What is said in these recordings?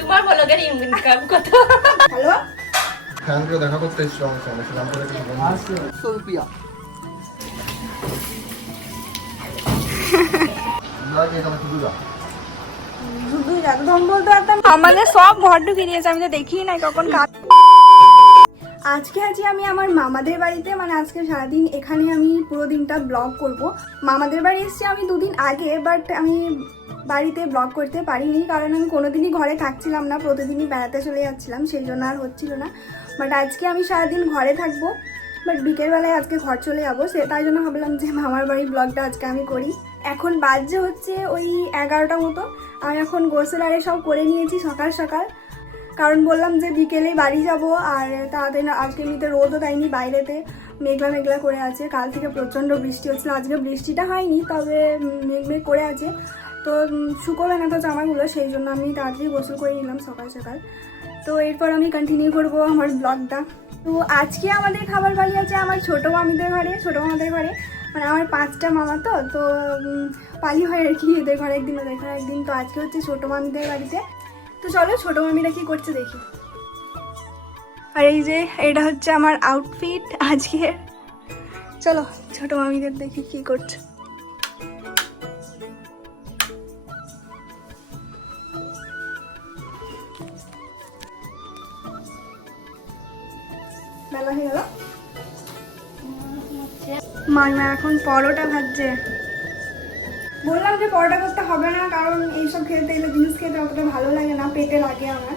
তোমার ব্লগের ইনকাম কত হ্যালো? ফ্যানকে দেখা করতে এসেছিল আমার সঙ্গে সেলাম করে কিছু বন্ধু একশো রুপিয়া লাগে এখানে শুধু যা শুধু একদম বলতে পারতাম আমাদের সব ঘর ঢুকিয়ে দিয়েছে আমি তো দেখি নাই কখন কাজ আজকে আছি আমি আমার মামাদের বাড়িতে মানে আজকে সারাদিন এখানে আমি পুরো দিনটা ব্লগ করব। মামাদের বাড়ি এসেছি আমি দুদিন আগে বাট আমি বাড়িতে ব্লগ করতে পারিনি, কারণ আমি কোনোদিনই ঘরে থাকছিলাম না, প্রতিদিনই বেড়াতে চলে যাচ্ছিলাম, সেই জন্য আর হচ্ছিল না। বাট আজকে আমি সারাদিন ঘরে থাকব বাট বিকেলবেলায় আজকে ঘর চলে যাব, সে তাই জন্য ভাবলাম যে মামার বাড়ির ব্লগটা আজকে আমি করি। এখন বাজে হচ্ছে ওই এগারোটা মতো। আমি এখন গোসল আরে সব করে নিয়েছি সকাল সকাল। কারণ বললাম যে বিকেলে বাড়ি যাব আর তাড়াতাড়ি না আজকে এমনিতে রোদও দেয়নি বাইরেতে মেঘলা মেঘলা করে আছে। কাল থেকে প্রচণ্ড বৃষ্টি হচ্ছিল আজকে বৃষ্টিটা হয়নি তবে উম, মেঘ মেঘ করে আছে। তো শুকোবে না তো জামাগুলো সেই জন্য আমি তাড়াতাড়ি গোসল করে নিলাম সকাল সকাল। তো এরপর আমি কন্টিনিউ করব আমার ব্লগটা তো আজকে আমাদের খাবার বাড়ি আছে আমার ছোটো মামিদের ঘরে ছোটো মামাদের ঘরে। মানে আমার পাঁচটা মামা তো তো পালি হয় আর কি এদের ঘরে একদিন ওদের ঘরে একদিন তো আজকে হচ্ছে ছোটো মামিদের বাড়িতে। তো চলো ছোটো মামিরা কি করছে দেখি। আর এই যে, এটা হচ্ছে আমার আউটফিট আজকের। চলো ছোটো মামিদের দেখি কি করছে। বেলা মাইমা এখন পরোটা ভাজছে। বললাম যে পরোটা করতে হবে না, কারণ এইসব খেতে এলে জিনিস খেতে অতটা ভালো লাগে না, পেটে লাগে আমার।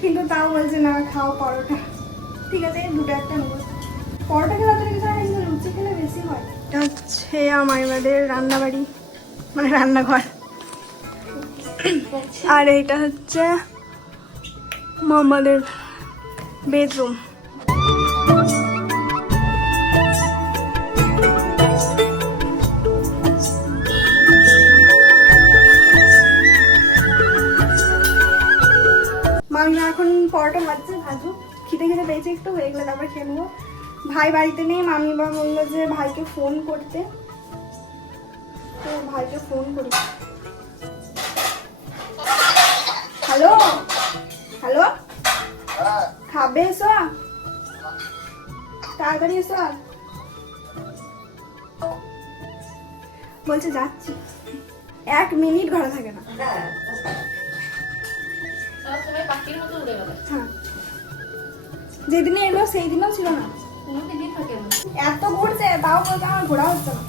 কিন্তু তাও বলছে, না, খাও পরোটা। ঠিক আছে, দুটো একটা নেব। পরোটা খেলে অতটা কিছু হয় লুচি খেলে বেশি হয়। এটা হচ্ছে আমার এবারে রান্নাবাড়ি মানে রান্নাঘর। আর এইটা হচ্ছে মামাদের বেডরুম। মামিমা এখন পরোটা ভাজছে ভাজুক খিদে খিদে পেয়েছি একটু, হয়ে গেলে তারপর খেয়ে নেব। ভাই বাড়িতে নেই, মামি বা বলল যে ভাইকে ফোন করতে। তো ভাইকে ফোন করি। হ্যালো হ্যালো খাবে এসো? তাড়াতাড়ি এসো বলছে যাচ্ছি। এক মিনিট ঘরে থাকে না। যেদিনে এলো সেই দিনও ছিল না। কোনো এত ঘুরছে তাও বলছে আমার ঘোরা হচ্ছে না।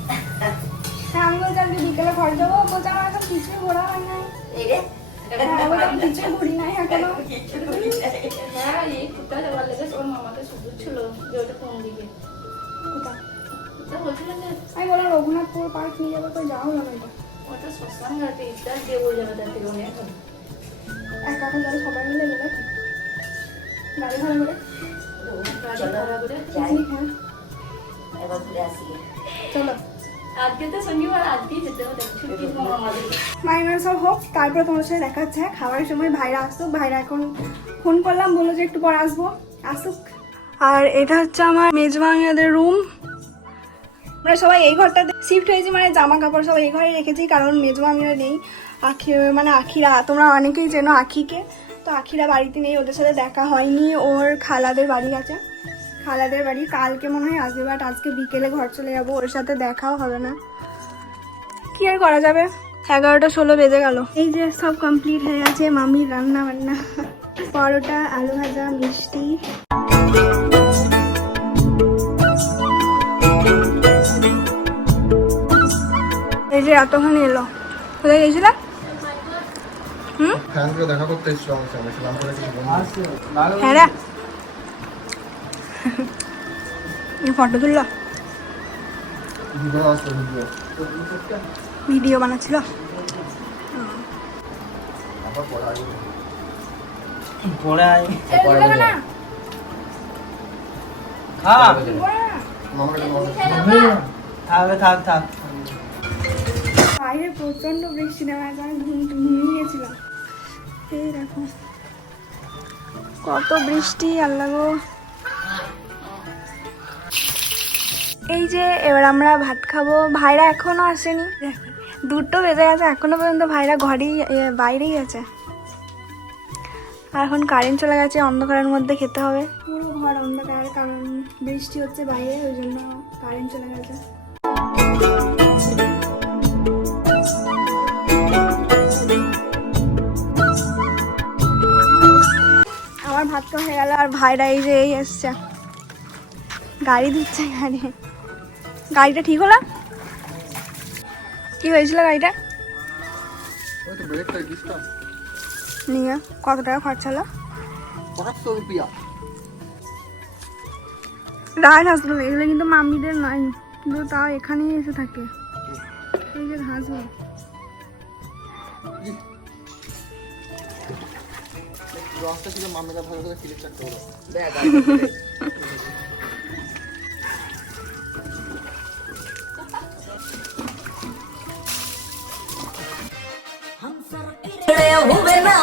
হ্যাঁ আমি বলছি আজকে বিকেলে ঘর যাব? বলছে আমার এখন কিছুই ঘোরা হয় নাই। হ্যাঁ, বলছে, আমি কিছুই ঘুরি নাই এখনও। হ্যাঁ এই ফুটা যাওয়ার লেগে ওর মামাকে শুধু ছিল যে ওটা কোন দিকে। আমি বললাম রঘুনাথপুর পার্ক নিয়ে যাব তো যাও হলো না ওটা শ্মশান ঘাটে ইটা ওই জায়গাটা থেকে অনেক হবে। ছুটি সব হোক তারপর তোমার সাথে দেখা হচ্ছে খাবারের সময় ভাইরা আসুক ভাইরা এখন ফোন করলাম বলল যে একটু পর আসব আসুক আর এটা হচ্ছে আমার মেজবাংলাদের রুম আমরা সবাই এই ঘরটা শিফট হয়েছি মানে জামা কাপড় সব এই ঘরে রেখেছি, কারণ মেজবাংলা নেই। আখি মানে আখিরা, তোমরা অনেকেই চেনো আখিকে। তো আখিরা বাড়িতে নেই, ওদের সাথে দেখা হয়নি। ওর খালাদের বাড়ি আছে। খালাদের বাড়ি। কালকে মনে হয় আসবে বাট আজকে বিকেলে ঘর চলে যাব। ওর সাথে দেখাও হবে না। কি আর করা যাবে? এগারোটা ষোলো বেজে গেল। এই যে সব কমপ্লিট হয়ে গেছে, মামির রান্না বান্না পরোটা, আলু ভাজা, মিষ্টি। এই যে এতক্ষণ এলো। কোথায় গেছিলাম হুম? ফ্যানকে দেখা করতে এসেছিল আমার সঙ্গে সেলাম করে কিছু বন্ধু হ্যাঁ রে। ফটো তুললো। ভিডিও আসতো ভিডিও। ভিডিও বানাচ্ছিল। থাক থাক। বাইরে প্রচণ্ড বৃষ্টি নেওয়া আছে আমি ঘুম ঘুমিয়ে এই দেখো। কত বৃষ্টি, আল্লাহ এই যে, এবার আমরা ভাত খাব। ভাইরা এখনও আসেনি। দুটো বেজে গেছে, এখনও পর্যন্ত ভাইরা ঘরেই বাইরেই আছে। আর এখন কারেন্ট চলে গেছে, অন্ধকারের মধ্যে খেতে হবে। পুরো ঘর অন্ধকার, কারণ বৃষ্টি হচ্ছে বাইরে, ওই জন্য কারেন্ট চলে গেছে। ভাত খাওয়া হয়ে গেল আর ভাইরা এই যে এই এসছে। গাড়ি দিচ্ছে গাড়ি গাড়িটা ঠিক হলো? কি হয়েছিল গাড়িটা? নিয়ে কত টাকা খরচা হলো? রাজ হাসপাতাল এগুলো কিন্তু মাম্মিদের নয় কিন্তু তাও এখানেই এসে থাকে। এই যে হাসপাতাল রসটা ছিল মামিরা ভালো করে ফিলিপটা করো দেখ হবে না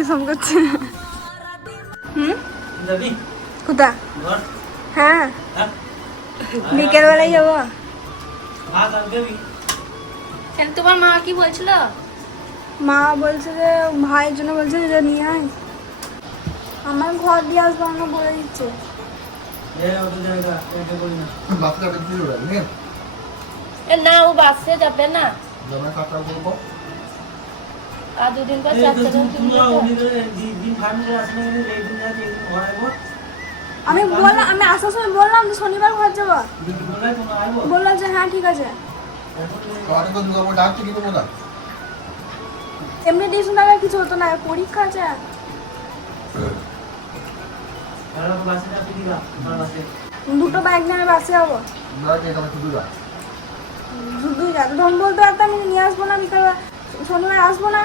দিয়ে এইসব করছে। হুম? কোথা? ঘর। হ্যাঁ। হ্যাঁ। বিকেল বেলায় যাব? তোমার মা কি বলছিল? মা বলছে যে ভাইয়ের জন্য বলছে যে নিয়ে আয়। আমার ঘর দিয়ে আসব আমরা বলে দিচ্ছে। না। ও বাসে যাবে না। জমা কাটা করব। আর দুদিন পর আমি বললাম আমি আসার সময় বললাম যে শনিবার ঘর যাব। বললাম যে হ্যাঁ ঠিক আছে। এমনি টিউশন টাকা কিছু হতো না পরীক্ষা আছে। দুটো বাইক নিয়ে আমি বাসে যাব। যা শুধু ধন বলতে পারতাম আমি নিয়ে আসব না বিকাল শনিবার আসব না।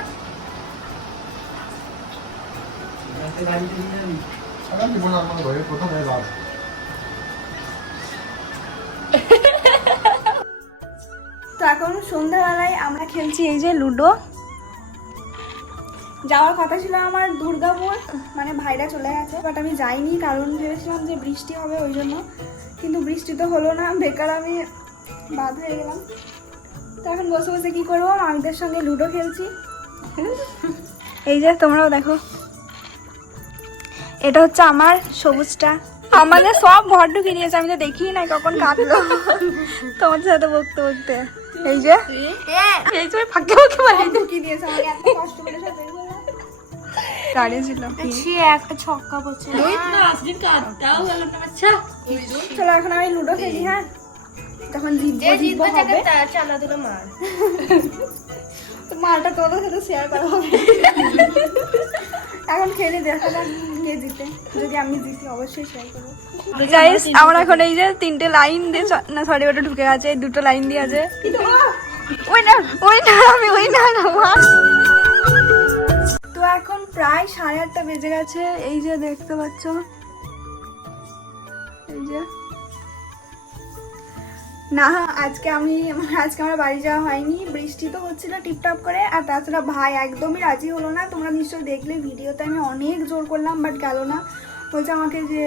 আগাম জীবন আমার ঘরে প্রথম এই বাস তো এখন সন্ধ্যাবেলায় আমরা খেলছি এই যে লুডো। যাওয়ার কথা ছিল আমার দুর্গাপুর মানে ভাইরা চলে গেছে। বাট আমি যাইনি, কারণ ভেবেছিলাম যে বৃষ্টি হবে ওই জন্য। কিন্তু বৃষ্টি তো হলো না, বেকার আমি বাদ হয়ে গেলাম। তো এখন বসে বসে কী করব? মামিদের সঙ্গে লুডো খেলছি। এই যে তোমরাও দেখো। এটা হচ্ছে আমার সবুজটা। আমাদের সব ঘর ঢুকিয়ে দিয়েছে আমি তো দেখি নাই কখন কাটলো। তোমার সাথে বকতে বকতে। এই যে এই যে ফাঁকে ফাঁকে বাড়ি ঢুকিয়ে দিয়েছে আমাকে এত কষ্ট করে সব করলাম। একটা ছক্কা পড়ছে আচ্ছা চলো এখন আমি লুডো খেলি হ্যাঁ? যখন জিতবো জিতবো হবে। মার। মালটা তোদের সাথে শেয়ার করা হবে। এখন খেলে দেখা যাক কে জিতে। যদি আমি জিতি অবশ্যই শেয়ার করব। গাইস আমরা এখন এই যে তিনটে লাইন দিয়ে না সরি ওটা ঢুকে গেছে এই দুটো লাইন দিয়ে আছে। ওই না ওই না আমি ওই না তো এখন প্রায় সাড়ে আটটা বেজে গেছে এই যে দেখতে পাচ্ছ। এই যে না, আজকে আমি, আজকে আমার বাড়ি যাওয়া হয়নি। বৃষ্টি তো হচ্ছিল টিপটাপ করে, আর তাছাড়া ভাই একদমই রাজি হলো না। তোমরা নিশ্চয়ই দেখলে ভিডিওতে আমি অনেক জোর করলাম বাট গেল না। বলছে আমাকে যে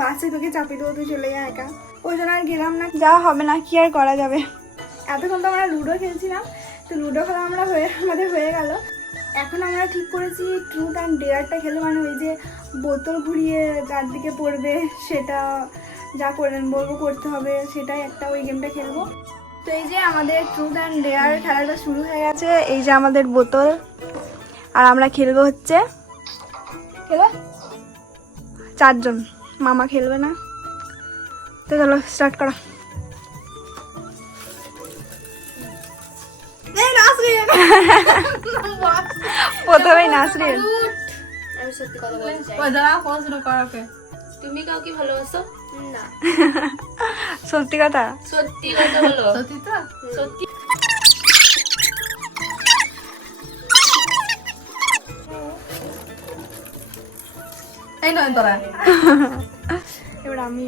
বাসে তোকে চাপিয়ে দেবো, তুই চলে যা একা। ওই জন্য আর গেলাম না। যাওয়া হবে না, কি আর করা যাবে? এতক্ষণ তো আমরা লুডো খেলছিলাম, তো লুডো খেলা আমরা হয়ে, আমাদের হয়ে গেল। এখন আমরা ঠিক করেছি ট্রুথ অ্যান্ড ডেয়ারটা খেলে মানে ওই যে বোতল ঘুরিয়ে যার দিকে পড়বে, সেটা যা করে বলব করতে হবে সেটাই একটা ওই গেমটা খেলব। তো এই যে আমাদের ট্রুথ অ্যান্ড ডেয়ার খেলাটা শুরু হয়ে গেছে এই যে আমাদের বোতল। আর আমরা খেলব হচ্ছে খেলো? চারজন মামা খেলবে না। তো চলো স্টার্ট করা। প্রথমেই নাসরিন। আমি সত্যি কথা বলতে তুমি কাউকে ভালোবাসো? সত্যি কথা? সত্যি কথা বলো। সত্যি তো? সত্যি। এই নয় তোরা। এবার আমি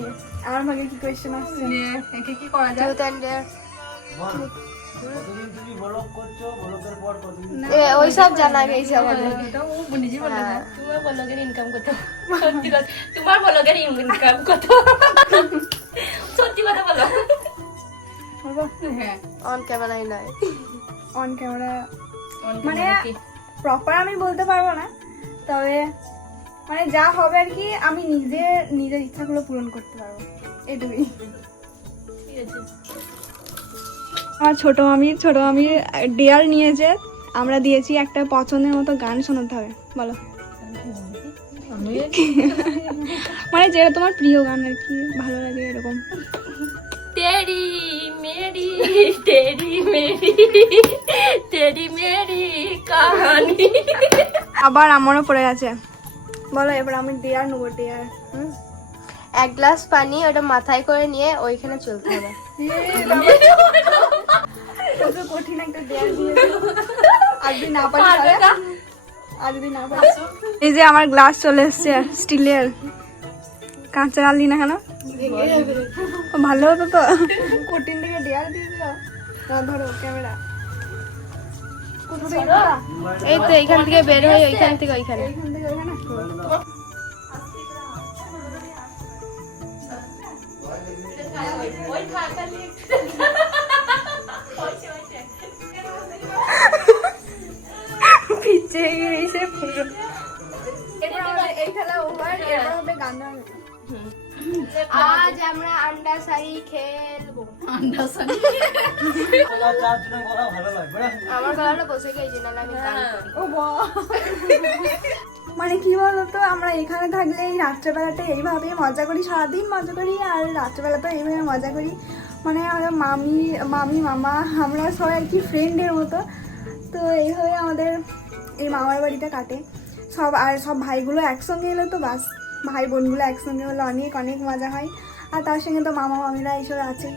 আমার ভাগে কি কোয়েশ্চেন আসছে? একে কি করা যায়? ওই সব জানা গেছে আমাদের। তোমার ব্লগের ইনকাম কত? সত্যি কথা তোমার ব্লগের ইনকাম কত? সত্যি কথা বলো। হ্যাঁ। অন ক্যামেরায় নয়। অন ক্যামেরা মানে মানে প্রপার আমি বলতে পারব না তবে মানে যা হবে আর কি আমি নিজে নিজের ইচ্ছাগুলো পূরণ করতে পারব। এটুকুই। ঠিক আছে। আমার ছোট মামির ছোট ডিয়ার ডেয়ার নিয়েছে আমরা দিয়েছি একটা পছন্দের মতো গান শোনাতে হবে বলো। মানে যেটা তোমার প্রিয় গান আর কি ভালো লাগে এরকম। টেরি মেরি টেরি মেরি টেরি মেরি কাহানি। আবার আমারও পড়ে গেছে বলো এবার আমি ডেয়ার নেব ডেয়ার এক গ্লাস পানি ওটা মাথায় করে নিয়ে ওইখানে চলতে হবে। কত কঠিন একটা ডেয়ার দিয়েছে না পারি তাহলে? না। পারি এই যে আমার গ্লাস চলে এসছে স্টিলের কাঁচা আনলি না কেন? ভালো হতো তো। কঠিন থেকে ডেয়ার দিয়ে দিল। না ধরো ক্যামেরা? এই তো এইখান থেকে বের হয়ে ওইখান থেকে ওইখানে। এইখান থেকে ওইখানে। আমরা আন্ডা শাড়ি খেলব। ভালো লাগবে আমার গলাটা বসে গেছে না আমি গান ও। মানে কি বলতো আমরা এখানে থাকলে এই রাত্রেবেলাটা এইভাবে মজা করি সারাদিন মজা করি আর রাত্রেবেলাটা এইভাবে মজা করি। মানে আমরা মামি মামি মামা আমরা সবাই আর কি ফ্রেন্ডের মতো। তো এইভাবে আমাদের এই মামার বাড়িটা কাটে। সব আর সব ভাইগুলো একসঙ্গে এলো তো বাস। ভাই বোনগুলো একসঙ্গে হলে অনেক অনেক মজা হয়। আর তার সঙ্গে তো মামা মামিরা এইসব আছেই